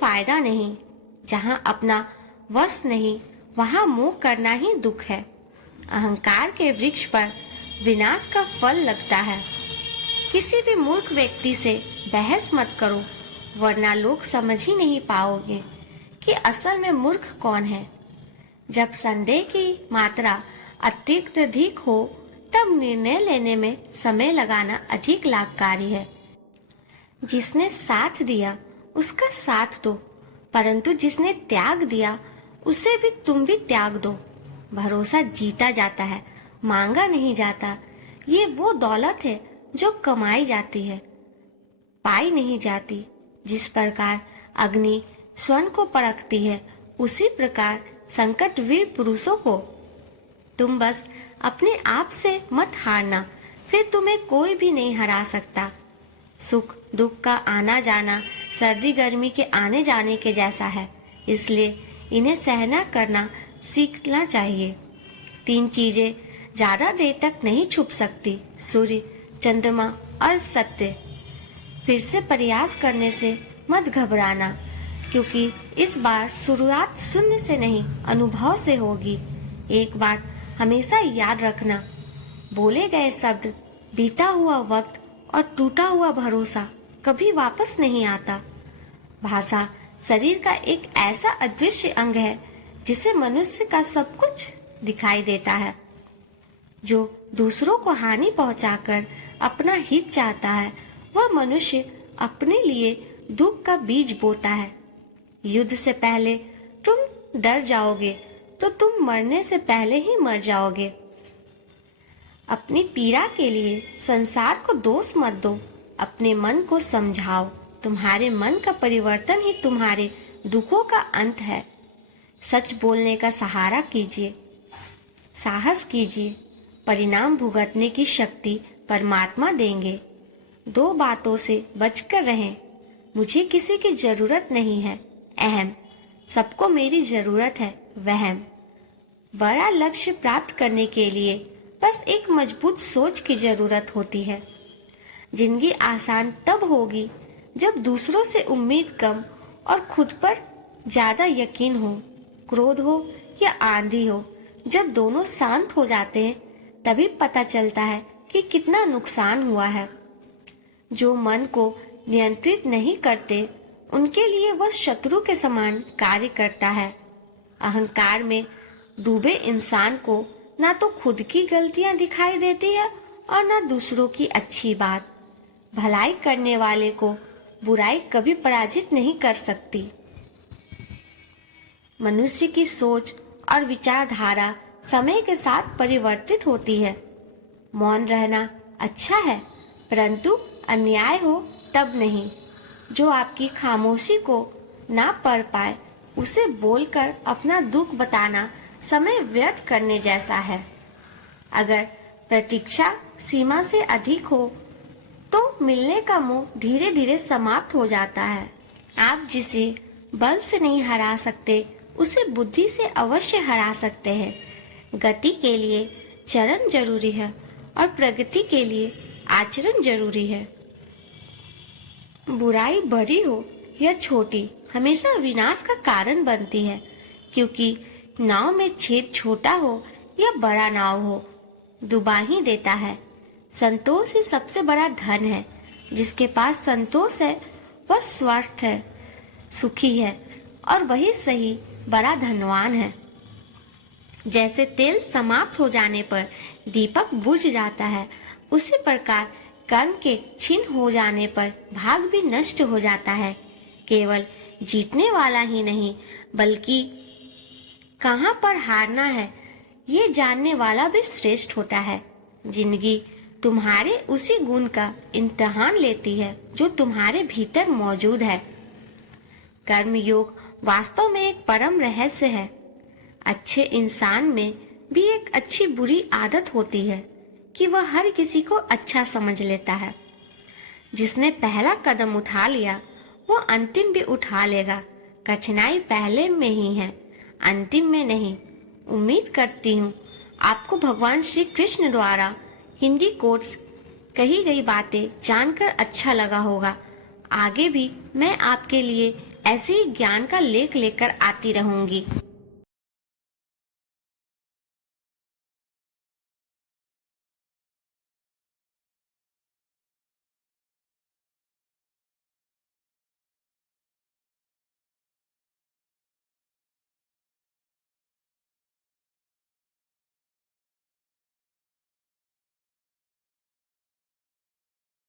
फायदा नहीं। जहाँ अपना वश नहीं वहाँ मोह करना ही दुख है। अहंकार के वृक्ष पर विनाश का फल लगता है। किसी भी मूर्ख व्यक्ति से बहस मत करो, वरना लोग समझ ही नहीं पाओगे कि असल में मूर्ख कौन है। जब संदेह की मात्रा अत्यधिक अधिक हो तब निर्णय लेने में समय लगाना अधिक लाभकारी है। जिसने साथ दिया उसका साथ दो, परंतु जिसने त्याग दिया उसे भी तुम भी त्याग दो। भरोसा जीता जाता है, मांगा नहीं जाता। ये वो दौलत है जो कमाई जाती है, पाई नहीं जाती। जिस प्रकार अग्नि स्वर्ण को परखती है, उसी प्रकार संकट वीर पुरुषों को। तुम बस अपने आप से मत हारना, फिर तुम्हें कोई भी नहीं हरा सकता। सुख दुख का आना जाना सर्दी गर्मी के आने जाने के जैसा है, इसलिए इन्हें सहना करना सीखना चाहिए। 3 चीजें ज्यादा देर तक नहीं छुप सकती, सूर्य, चंद्रमा और सत्य। फिर से प्रयास करने से मत घबराना, क्योंकि इस बार शुरुआत शून्य से नहीं अनुभव से होगी। एक बात हमेशा याद रखना, बोले गए शब्द, बीता हुआ वक्त और टूटा हुआ भरोसा कभी वापस नहीं आता। भाषा शरीर का एक ऐसा अदृश्य अंग है जिसे मनुष्य का सब कुछ दिखाई देता है। जो दूसरों को हानि पहुंचाकर अपना हित चाहता है, वह मनुष्य अपने लिए दुख का बीज बोता है। युद्ध से पहले तुम डर जाओगे तो तुम मरने से पहले ही मर जाओगे। अपनी पीड़ा के लिए संसार को दोष मत दो, अपने मन को समझाओ। तुम्हारे मन का परिवर्तन ही तुम्हारे दुखों का अंत है। सच बोलने का सहारा कीजिए, साहस कीजिए। परिणाम भुगतने की शक्ति परमात्मा देंगे। 2 बातों से बचकर रहें। मुझे किसी की जरूरत नहीं है, अहम। सबको मेरी जरूरत है, वहम। बड़ा लक्ष्य प्राप्त करने के लिए बस एक मजबूत सोच की जरूरत होती है। जिंदगी आसान तब होगी जब दूसरों से उम्मीद कम और खुद पर ज्यादा यकीन हो। क्रोध हो या आंधी हो, जब दोनों शांत हो जाते हैं तभी पता चलता है कि कितना नुकसान हुआ है। जो मन को नियंत्रित नहीं करते, उनके लिए वह शत्रु के समान कार्य करता है। अहंकार में डूबे इंसान को ना तो खुद की गलतियां दिखाई देती है और ना दूसरों की अच्छी बात। भलाई करने वाले को बुराई कभी पराजित नहीं कर सकती। मनुष्य की सोच और विचारधारा समय के साथ परिवर्तित होती है। मौन रहना अच्छा है, परंतु अन्याय हो तब नहीं। जो आपकी खामोशी को ना पढ़ पाए, उसे बोलकर अपना दुख बताना समय व्यर्थ करने जैसा है। अगर प्रतीक्षा सीमा से अधिक हो तो मिलने का मोह धीरे धीरे समाप्त हो जाता है। आप जिसे बल से नहीं हरा सकते, उसे बुद्धि से अवश्य हरा सकते हैं। गति के लिए चरण जरूरी है और प्रगति के लिए आचरण जरूरी है। बुराई बड़ी हो या छोटी, हमेशा विनाश का कारण बनती है, क्योंकि नाव में छेद छोटा हो या बड़ा नाव हो, डुबा ही देता है। संतोष ही सबसे बड़ा धन है। जिसके पास संतोष है वह स्वस्थ है, सुखी है और वही सही बड़ा धनवान है। जैसे तेल समाप्त हो जाने पर दीपक बुझ जाता है, उसी प्रकार कर्म के क्षीण हो जाने पर भाग भी नष्ट हो जाता है। केवल जीतने वाला ही नहीं, बल्कि कहाँ पर हारना है ये जानने वाला भी श्रेष्ठ होता है। जिंदगी तुम्हारे उसी गुण का इम्तिहान लेती है जो तुम्हारे भीतर मौजूद है। कर्म योग वास्तव में एक परम रहस्य है। अच्छे इंसान में भी एक अच्छी बुरी आदत होती है कि वह हर किसी को अच्छा समझ लेता है। जिसने पहला कदम उठा लिया वो अंतिम भी उठा लेगा। कठिनाई पहले में ही है, अंतिम में नहीं। उम्मीद करती हूँ आपको भगवान श्री कृष्ण द्वारा हिंदी कोट्स कही गई बातें जानकर अच्छा लगा होगा। आगे भी मैं आपके लिए ऐसे ही ज्ञान का लेख लेकर आती रहूंगी।